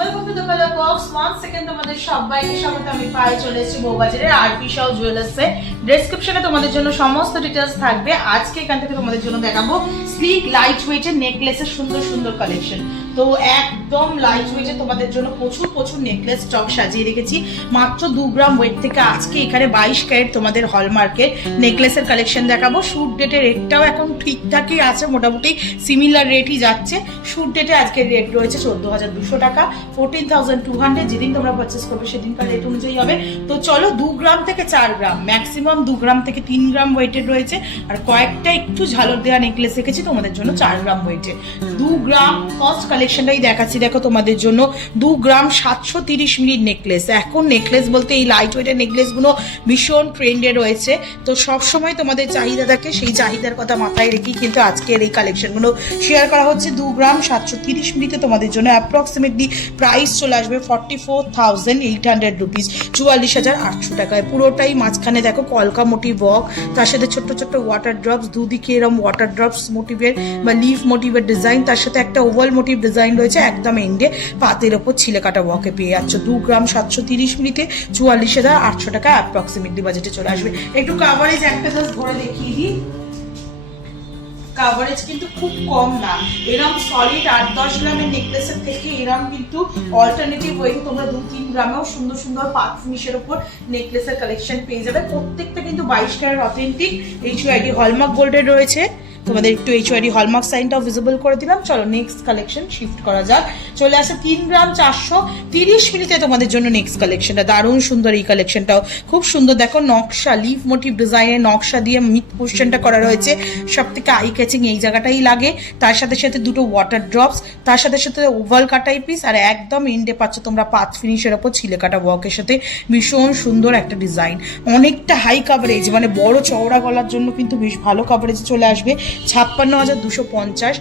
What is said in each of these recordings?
Welcome to the colour box. One second তোমাদের সবাইকে স্বাগত। আমি পায়ে চলে এসেছি বউবাজারের আরপি শাহ জুয়েলার্সে। ডেসক্রিপশনে তোমাদের জন্য সমস্ত ডিটেলস থাকবে। আজকে এখান থেকে তোমাদের জন্য দেখাবো স্লিক লাইট ওয়েটের নেকলেসের সুন্দর সুন্দর কালেকশন। তো একদম লাইট ওয়েটে তোমাদের জন্য প্রচুর প্রচুর নেকলেস স্টক সাজিয়ে রেখেছি। মাত্র 2 গ্রাম ওয়েট থেকে আজকে এখানে 22 ক্যারেট তোমাদের হলমার্কের নেকলেসের কালেকশন দেখাবো। শুট ডেটের রেটটাও এখন ঠিকঠাকই আছে, মোটামুটি সিমিলার রেটই যাচ্ছে। শুট ডেটে আজকের রেট রয়েছে 14,200 টাকা, 14,200। যেদিন তোমরা পারচেস করবে সেদিনকার রেট অনুযায়ী হবে। তো চলো 2 গ্রাম থেকে 4 গ্রাম, ম্যাক্সিমাম 2 গ্রাম থেকে 3 গ্রাম ওয়েটের রয়েছে। আর কয়েকটা একটু ঝালর দেওয়া নেকলেস রেখেছি তোমাদের জন্য 4 গ্রাম ওয়েটে। 2 গ্রাম ফার্স্ট কালেকশনটাই দেখাচ্ছি, দেখো তোমাদের জন্য 2 গ্রাম 730 মিনিট নেকলেস। এখন নেকলেস বলতে এই লাইট ওয়েটের নেকলেসগুলো ভীষণ ট্রেন্ডে রয়েছে। তো সবসময় তোমাদের চাহিদা থাকে, সেই চাহিদার কথা মাথায় রেখেই কিন্তু আজকের এই কালেকশনগুলো শেয়ার করা হচ্ছে। 2 গ্রাম 730 মিনিটে তোমাদের জন্য অ্যাপ্রক্সিমেটলি প্রাইস চলে আসবে 44,800 রুপিস, 44,800 টাকায়। পুরোটাই মাঝখানে দেখো কলকা মোটিভ ওয়ার্ক, তার সাথে ছোট্ট ছোট্ট ওয়াটার ড্রপস, দুদিকে এরকম ওয়াটার ড্রপস মোটিভের বা লিফ মোটিভের ডিজাইন, তার সাথে একটা ওভাল মোটিভ ডিজাইন রয়েছে। একদম এন্ডে পাতের ওপর ছিলে কাটা ওয়ার্কে পেয়ে যাচ্ছ। 2 গ্রাম 730 মিনিটে 44,800 টাকা অ্যাপ্রক্সিমেটলি বাজেটে চলে আসবে। একটু কাভারেজ একটা জাস্ট ধরে দেখিয়ে দিই। কাভারেজ কিন্তু খুব কম না, এরকম সলিড 8-10 গ্রামের নেকলেসের থেকে এরকম কিন্তু অল্টারনেটিভ ওয়েতে তোমরা 2-3 গ্রামেও সুন্দর সুন্দর পাত ফিনিশের উপর নেকলেসের কালেকশন পেয়ে যাবে। প্রত্যেকটা কিন্তু 22 ক্যারেট অথেন্টিক HYD হলমার্ক গোল্ডের রয়েছে। তোমাদের একটু HYD হলমার্ক সাইনটাও ভিজিবল করে দিলাম। চলো নেক্সট কালেকশন শিফট করা যাক। চলে আসে 3 গ্রাম 430 মিনিটে তোমাদের জন্য নেক্সট কালেকশনটা। দারুণ সুন্দর এই কালেকশনটাও, খুব সুন্দর। দেখো নকশা, লিফ মোটিভ ডিজাইনের নকশা দিয়ে মিড পোর্শনটা করা রয়েছে। সব থেকে আই ক্যাচিং এই জায়গাটাই লাগে। তার সাথে সাথে দুটো ওয়াটার ড্রপস, তার সাথে সাথে ওভাল কাটাই পিস, আর একদম এন্ডে পাচ্ছ তোমরা পাত ফিনিশের ওপর ছিলে কাটা ওয়ার্কের সাথে ভীষণ সুন্দর একটা ডিজাইন। অনেকটা হাই কাভারেজ, মানে বড় চওড়া গলার জন্য কিন্তু বেশ ভালো কাভারেজ চলে আসবে। 56,250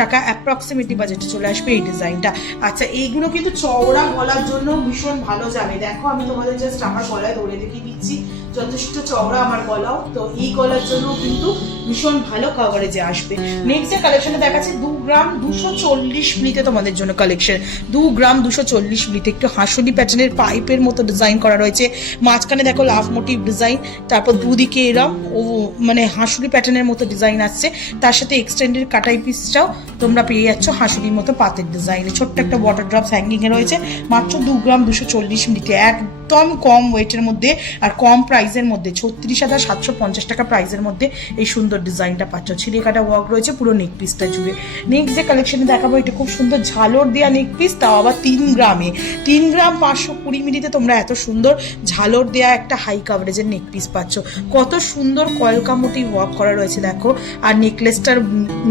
টাকা অ্যাপ্রক্সিমেটলি বাজেটে চলে আসবে এই ডিজাইনটা। আচ্ছা, এইগুলো কিন্তু চওড়া গলার জন্য ভীষণ ভালো যাবে। দেখো আমি তোমাদের জাস্ট আমার গলায় ধরে দেখিয়ে দিচ্ছি, যথেষ্ট চওড়া আমার গলাও, তো এই গলার জন্য কিন্তু ভীষণ ভালো কাভারেজে আসবে। নেক্সট যে কালেকশনটা দেখাচ্ছি 2 গ্রাম 240 মিনিটে তোমাদের জন্য কালেকশন। 2 গ্রাম 240 মিনিটে একটু হাঁসুলি প্যাটার্নের পাইপের মতো ডিজাইন করা রয়েছে। মাঝখানে দেখো লাভ মোটিভ ডিজাইন, তারপর দুদিকে এরম ও মানে হাঁসুলি প্যাটার্নের মতো ডিজাইন আসছে। তার সাথে এক্সটেন্ডেড কাটাই পিসটাও তোমরা পেয়ে যাচ্ছ হাঁসুলির মতো পাতের ডিজাইনে। ছোট্ট একটা ওয়াটার ড্রপস হ্যাঙ্গিং এ রয়েছে। মাত্র 2 গ্রাম 240 মিনিটে, একদম কম ওয়েটের মধ্যে আর কম প্রাইসের মধ্যে, 36,750 টাকা প্রাইসের মধ্যে এই সুন্দর ডিজাইনটা পাচ্ছ। ছিঁড়ে কাটা ওয়ার্ক রয়েছে পুরো নেক পিসটা জুড়ে। নেক্সট যে কালেকশনে দেখাবো, এটা খুব সুন্দর ঝালর দেওয়া নেক পিস, তাও আবার 3 গ্রামে। 3 গ্রাম 520 মিনিটে তোমরা এত সুন্দর ঝালর দেওয়া একটা হাই কাভারেজের নেক পিস পাচ্ছ। কত সুন্দর কলকা মোটিভ ওয়ার্ক করা রয়েছে দেখো। আর নেকলেসটার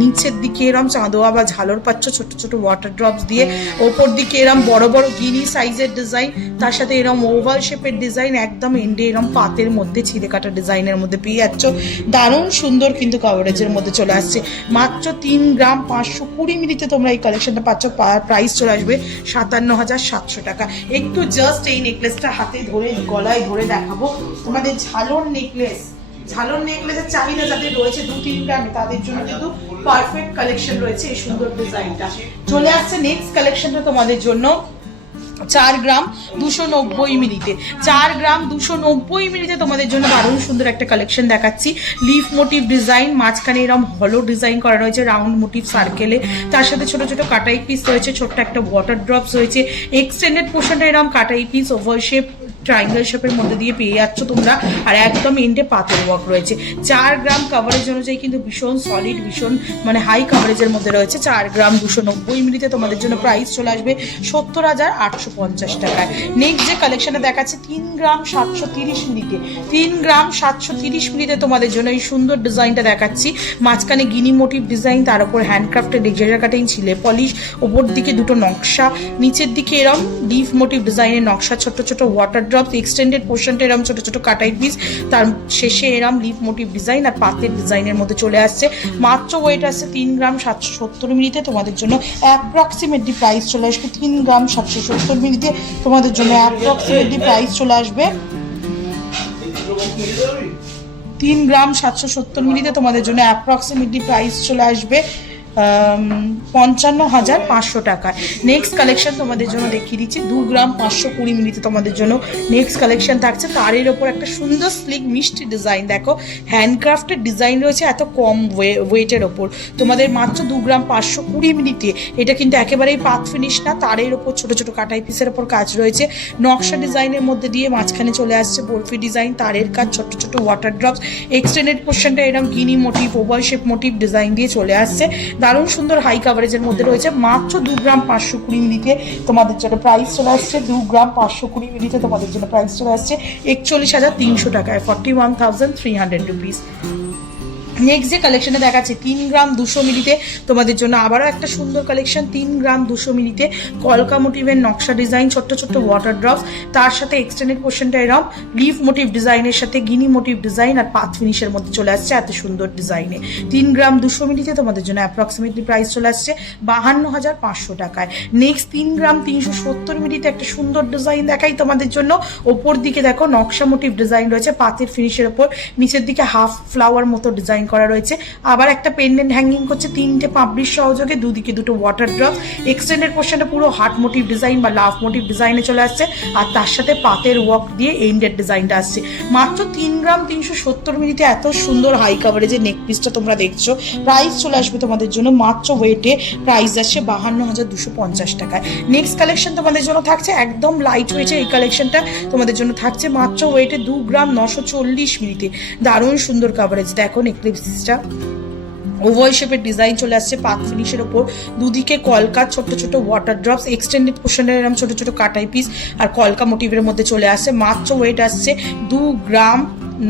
নিচের দিকে এরম চাঁদোয়া বা ঝালর পাচ্ছ ছোট ছোট ওয়াটার ড্রপস দিয়ে। ওপর দিকে এরম বড় বড় গিনি সাইজের ডিজাইন, তার সাথে এরম ওভাল শেপের ডিজাইন, একদম এন্ডে এরম পাতের মধ্যে ছিঁড়ে কাটা ডিজাইনের মধ্যে পেয়ে যাচ্ছ। দারুণ সুন্দর কিন্তু কাভারেজের মধ্যে চলে আসছে। মাত্র 3 গ্রাম 520 মিনিটে তোমরা এই কালেকশনটা পাচ্ছ। প্রাইস চলে আসবে 57,700 টাকা। একটু জাস্ট এই নেকলেসটা হাতে ধরে গলায় ধরে দেখাবো তোমাদের। ঝালর নেকলেস, ঝালর নেকলেসের চাহিদা যাদের রয়েছে 2-3 গ্রামে, তাদের জন্য কিন্তু পারফেক্ট কালেকশন রয়েছে এই সুন্দর ডিজাইনটা। চলে আসছে নেক্সট কালেকশনটা তোমাদের জন্য 4 গ্রাম 290 মিনিটে। 4 গ্রাম 290 মিনিটে তোমাদের জন্য দারুণ সুন্দর একটা কালেকশন দেখাচ্ছি। লিফ মোটিভ ডিজাইন, মাঝখানে এরকম হলো ডিজাইন করা রয়েছে রাউন্ড মোটিভ সার্কেলে। তার সাথে ছোট ছোট কাটাই পিস রয়েছে, ছোট্ট একটা ওয়াটার ড্রপস রয়েছে। এক্সটেন্ডেড পোর্শনটা এরকম কাটাই পিস ওভাল শেপ ট্রায়াঙ্গেল শেপের মধ্যে দিয়ে পেয়ে যাচ্ছ তোমরা। আর একদম এন্ডে পাথর ওয়ার্ক রয়েছে। 4 গ্রাম কাভারেজ অনুযায়ী কিন্তু ভীষণ সলিড, ভীষণ মানে হাই কাভারেজের মধ্যে রয়েছে। 4 গ্রাম 290 মিনিটে তোমাদের জন্য প্রাইস চলে আসবে 70,850 টাকায়। নেক্সট যে কালেকশনটা দেখাচ্ছে 3 গ্রাম 730 মিনিটে। 3 গ্রাম 730 মিনিটে তোমাদের জন্য এই সুন্দর ডিজাইনটা দেখাচ্ছি। মাঝখানে গিনি মোটিভ ডিজাইন, তার উপর হ্যান্ডক্রাফটেড লেজার কাটিং ছিলে পলিশ, ওপর দিকে দুটো নকশা, নিচের দিকে এরম লিফ মোটিভ ডিজাইনের নকশা, ছোট ছোট ওয়াটার ড্রপস, এক্সটেন্ডেড পোর্শনটা এরম ছোট ছোট কাটাই পিস, তার শেষে এরম লিফ মোটিভ ডিজাইন আর পাতের ডিজাইনের মধ্যে চলে আসছে। মাত্র ওয়েট আসছে 3 গ্রাম 770 মিনিটে তোমাদের জন্য অ্যাপ্রক্সিমেটলি প্রাইস চলে আসবে 3 গ্রাম 770 মিনিটে তোমাদের জন্য অ্যাপ্রক্সিমেটলি প্রাইস চলে আসবে 3 গ্রাম 770 মিনিটে তোমাদের জন্য অ্যাপ্রক্সিমেটলি প্রাইস চলে আসবে 55,500 টাকায়। নেক্সট কালেকশন তোমাদের জন্য দেখিয়ে দিচ্ছি 2 গ্রাম 520 মিলিতে তোমাদের জন্য নেক্সট কালেকশন থাকছে। তারের ওপর একটা সুন্দর স্লিক মিষ্টি ডিজাইন, দেখো হ্যান্ডক্রাফটের ডিজাইন রয়েছে এত কম ওয়েটের ওপর, তোমাদের মাত্র 2 গ্রাম 520 মিলিতে। এটা কিন্তু একেবারেই পাত ফিনিশ না, তারের ওপর ছোট ছোট কাটাই পিসের ওপর কাজ রয়েছে, নকশা ডিজাইনের মধ্যে দিয়ে মাঝখানে চলে আসছে বরফি ডিজাইন, তারের কাজ, ছোট ছোট ওয়াটার ড্রপস, এক্সটেন্ডেড পোর্শনটা এরকম guinea motif oval shape motif design দিয়ে চলে আসছে, দারুণ সুন্দর হাই কাভারেজের মধ্যে রয়েছে। মাত্র 2 গ্রাম 520 মিলিতে তোমাদের জন্য প্রাইস চলে আসছে, 2 গ্রাম 520 মিলিতে তোমাদের জন্য প্রাইস চলে আসছে 41,300 টাকায়, 41,300 রুপিস। নেক্সট যে কালেকশনে দেখাচ্ছে 3 গ্রাম 200 মিলিতে তোমাদের জন্য আবারও একটা সুন্দর কালেকশন, 3 গ্রাম 200 মিলিতে কলকা মোটিভের নকশা ডিজাইন, ছোট্ট ছোট্ট ওয়াটার ড্রপস, তার সাথে এক্সটেন্ডেড পোর্শনটা এরকম লিফ মোটিভ ডিজাইনের সাথে গিনি মোটিভ ডিজাইন আর পাত ফিনিশের মধ্যে চলে আসছে এত সুন্দর ডিজাইনে। 3 গ্রাম 200 মিলিতে তোমাদের জন্য অ্যাপ্রক্সিমেটলি প্রাইস চলে আসছে 52,500 টাকায়। নেক্সট 3 গ্রাম 370 মিলিতে একটা সুন্দর ডিজাইন দেখাই তোমাদের জন্য। ওপর দিকে দেখো নকশা মোটিভ ডিজাইন রয়েছে পাতের ফিনিশের ওপর, নিচের দিকে হাফ ফ্লাওয়ার মতো ডিজাইন করা রয়েছে, আবার একটা পেন্ডেন্ট হ্যাঙ্গিং করছে 3টে পাপড়ির সহযোগে, দুদিকে দুটো ওয়াটার ড্রপ, এক্সটেন্ডেড পোর্শনটা পুরো হার্ট মোটিভ ডিজাইন বা লাভ মোটিভ ডিজাইনে চলে আসছে, আর তার সাথে পাতের ওয়ার্ক দিয়ে এন্ডেড ডিজাইনটা আসছে। মাত্র 3 গ্রাম 370 মিলিতে এত সুন্দর হাই কাভারেজের নেক পিসটা তোমরা দেখছো, প্রাইস চলে আসবে তোমাদের জন্য মাত্র ওয়েটে, প্রাইস আসছে 52,250 টাকায়। নেক্সট কালেকশন তোমাদের জন্য থাকছে একদম লাইট ওয়েটে, এই কালেকশনটা তোমাদের জন্য থাকছে মাত্র ওয়েটে 2 গ্রাম 940 মিলিতে, দারুণ সুন্দর কাভারেজ। দেখো নেকলেসটা ওভাল শেপের ডিজাইন চলে আসছে পাত ফিনিশের ওপর, দুদিকে কলকা, ছোট ছোট ওয়াটার ড্রপস, এক্সটেন্ডেড পোর্শনের এরকম ছোট ছোট কাটাই পিস আর কলকা মোটিভের মধ্যে চলে আসছে। মাত্র ওয়েট আসছে 2 গ্রাম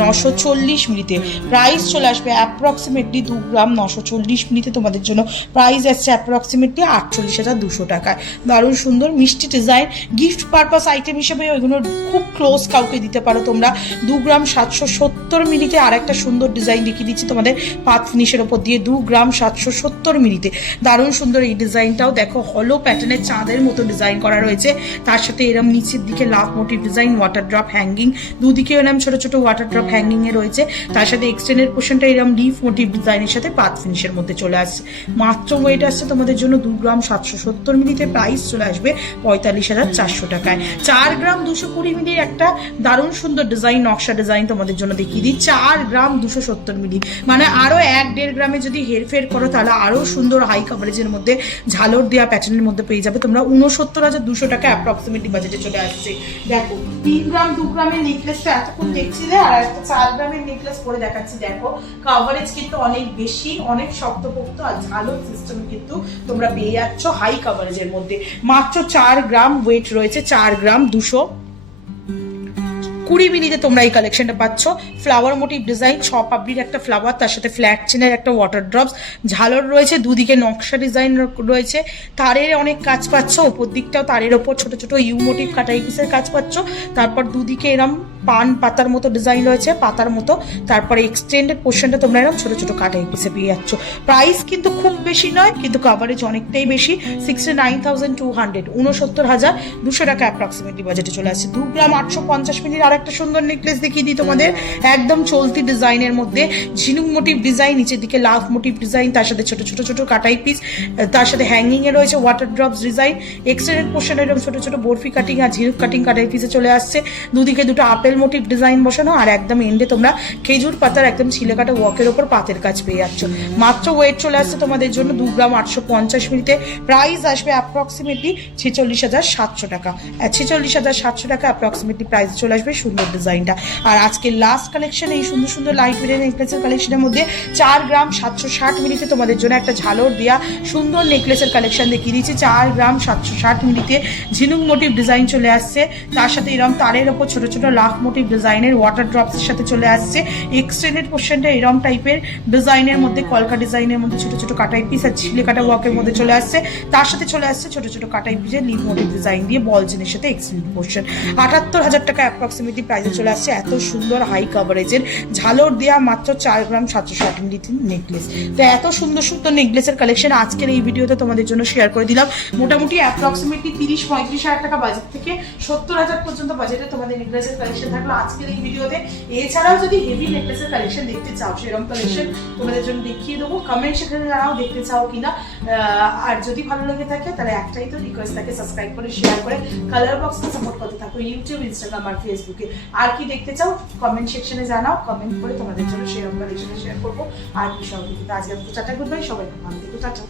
940 মিলিতে, প্রাইস চলে আসবে অ্যাপ্রক্সিমেটলি 2 গ্রাম 940 মিলিতে তোমাদের জন্য প্রাইস আসছে অ্যাপ্রক্সিমেটলি 48,200 টাকায়। দারুণ সুন্দর মিষ্টি ডিজাইন, গিফট পারপাস আইটেম হিসেবে ওইগুলো খুব ক্লোজ কাউকে দিতে পারো তোমরা। 2 গ্রাম 770 মিলিতে আর একটা সুন্দর ডিজাইন দেখিয়ে দিচ্ছি তোমাদের পাত ফিনিশের ওপর দিয়ে, 2 গ্রাম 770 মিলিতে দারুণ সুন্দর এই ডিজাইনটাও দেখো, হলো প্যাটার্নের চাঁদের মতো ডিজাইন করা রয়েছে, তার সাথে এরম নিচের দিকে love motif design, water drop hanging, দুদিকে এরম ছোট ছোট ওয়াটার ড্রপ হ্যাঙ্গিং এ রয়েছে, তার সাথে এক্সটেন্ডেড পোর্শনটা এরকম লিফ মোটিভ ডিজাইনের সাথে পাত ফিনিশের মধ্যে চলে আসছে। মাত্র ওয়েট আসছে তোমাদের জন্য 2 গ্রাম 770 মিলিতে, প্রাইস চলে আসবে 45,400 টাকায়। 4 গ্রাম 220 মিলির একটা দারুণ সুন্দর ডিজাইন নকশা ডিজাইন তোমাদের জন্য দেখিয়ে দিই, 4 গ্রাম 270 মিলি, মানে আরো 1-1.5 গ্রামে যদি হেরফের করো তাহলে আরো সুন্দর হাই কাভারেজের মধ্যে ঝালর দেওয়া প্যাটার্নের মধ্যে পেয়ে যাবে তোমরা। 69,200 টাকা অ্যাপ্রক্সিমেটলি বাজেটে চলে আসছে। দেখো 3 গ্রাম 2 গ্রামের নেকলেসটা এতক্ষণ দেখছিলে, আর একটা 4 গ্রামের নেকলেস পরে দেখাচ্ছি। দেখো কাভারেজ কিন্তু অনেক বেশি, অনেক শক্তপোক্ত আর ঝালর সিস্টেম কিন্তু তোমরা পেয়ে যাচ্ছ হাই কাভারেজের মধ্যে। মাত্র 4 গ্রাম ওয়েট রয়েছে, 4 গ্রাম 220 মিলিতে তোমরা এই কালেকশনটা পাচ্ছ। ফ্লাওয়ার মোটিভ ডিজাইন, 6 পাপড়ির একটা ফ্লাওয়ার, তার সাথে ফ্ল্যাট চেনের একটা ওয়াটার ড্রপস, ঝালর রয়েছে, দুদিকে নকশা ডিজাইন রয়েছে, তারের অনেক কাজ পাচ্ছ, ওপর দিকটাও তারের ওপর ছোট ছোট ইউ মোটিভ কাটাই পিসের কাজ পাচ্ছ, তারপর দুদিকে এরম পান পাতার মতো ডিজাইন রয়েছে পাতার মতো, তারপরে এক্সটেন্ডেড পোর্শনটা তোমরা এরকম ছোট ছোট কাটাই পিসে পেয়ে যাচ্ছ। প্রাইস কিন্তু খুব বেশি নয়, কিন্তু কাভারেজ অনেকটাই বেশি, 69,200 69,200 টাকা অ্যাপ্রক্সিমেটলি বাজেটে চলে আসছে। 2 গ্রাম 850 মিলির আর একটা সুন্দর নেকলেস দেখিয়ে দিই তোমাদের, একদম চলতি ডিজাইনের মধ্যে, ঝিনুক মোটিভ ডিজাইন, নিচের দিকে লাভ মোটিভ ডিজাইন, তার সাথে ছোট ছোট ছোট কাটাই পিস, তার সাথে হ্যাঙ্গিং এ রয়েছে ওয়াটার ড্রপস ডিজাইন, এক্সটেন্ডেড পোর্শনে এরকম ছোট ছোট বরফি কাটিং আর ঝিনুক কাটিং কাটাই পিসে চলে আসছে, দুদিকে দুটো আপেল মোটিভ ডিজাইন বসানো, আর একদম এন্ডে তোমরা খেজুর পাতার একদম ছিলে কাটা ওয়াকের ওপর পাতের কাজ পেয়ে যাচ্ছ। মাত্র ওয়েট চলে আসছে তোমাদের জন্য 2 গ্রাম 850 মিলিতে, প্রাইস আসবে অ্যাপ্রক্সিমেটলি 46,700 টাকা। 46,700 টাকা অ্যাপ্রক্সিমেটলি প্রাইস চলে আসবে সুন্দর ডিজাইনটা। আর আজকে লাস্ট কালেকশন এই সুন্দর সুন্দর লাইট ওয়েটের নেকলেসের কালেকশনের মধ্যে 4 গ্রাম 760 মিলিতে তোমাদের জন্য একটা ঝালর দেওয়া সুন্দর নেকলেসের কালেকশন দেখিয়ে দিচ্ছি। 4 গ্রাম 760 মিলিতে ঝিনুক মোটিভ ডিজাইন চলে আসছে, তার সাথে এরকম তারের ওপর ছোট ছোট লাভ মোটিভ ডিজাইনের ওয়াটার ড্রপসের সাথে চলে আসছে, এক্সটেন্ডেড পোর্শনটা এরকম টাইপের ডিজাইনের মধ্যে কলকা ডিজাইনের মধ্যে ছোট ছোট কাটাই পিস আর ছিলে কাটা ওয়াকের মধ্যে চলে আসছে, তার সাথে চলে আসছে ছোট ছোট কাটাই পিসের লিভ মোটিভ ডিজাইন দিয়ে বল চেনের সাথে এক্সটেন্ডেড পোর্শন। 78,000 টাকা অ্যাপ্রক্সিমেটলি প্রাইসে চলে আসছে এত সুন্দর হাই কাভারেজের ঝালর দেওয়া মাত্র 4 গ্রাম 760 মিলিতে নেকলেস। তো এত সুন্দর সুন্দর নেকলেসের কালেকশন আজকের এই ভিডিওতে তোমাদের জন্য শেয়ার করে দিলাম। মোটামুটি অ্যাপ্রক্সিমেটলি 30-35 হাজার টাকা বাজেট থেকে 70,000 পর্যন্ত বাজেটে তোমাদের নেকলেসের কালেকশন থাকলো আজকের এই ভিডিওতে। এছাড়াও যদি হেভি নেকলেসের কালেকশন দেখতে চাও, সেরকম কালেকশন তোমাদের জন্য দেখিয়ে দেবো। কমেন্ট সেখানে জানাও দেখতে চাও কিনা। আর যদি ভালো লেগে থাকে তাহলে একটাই তো রিকোয়েস্ট থাকে, সাবস্ক্রাইব করে শেয়ার করে কালার বক্সকে সাপোর্ট করতে থাকো ইউটিউব, ইনস্টাগ্রাম আর ফেসবুকে। আর কি দেখতে চাও কমেন্ট সেকশনে জানাও, কমেন্ট করে তোমাদের জন্য সেরকম কালেকশন শেয়ার করবো। আর কি সব আজকে টাটা, গুড বাই, সবাই ভালো থেকো, টাটা।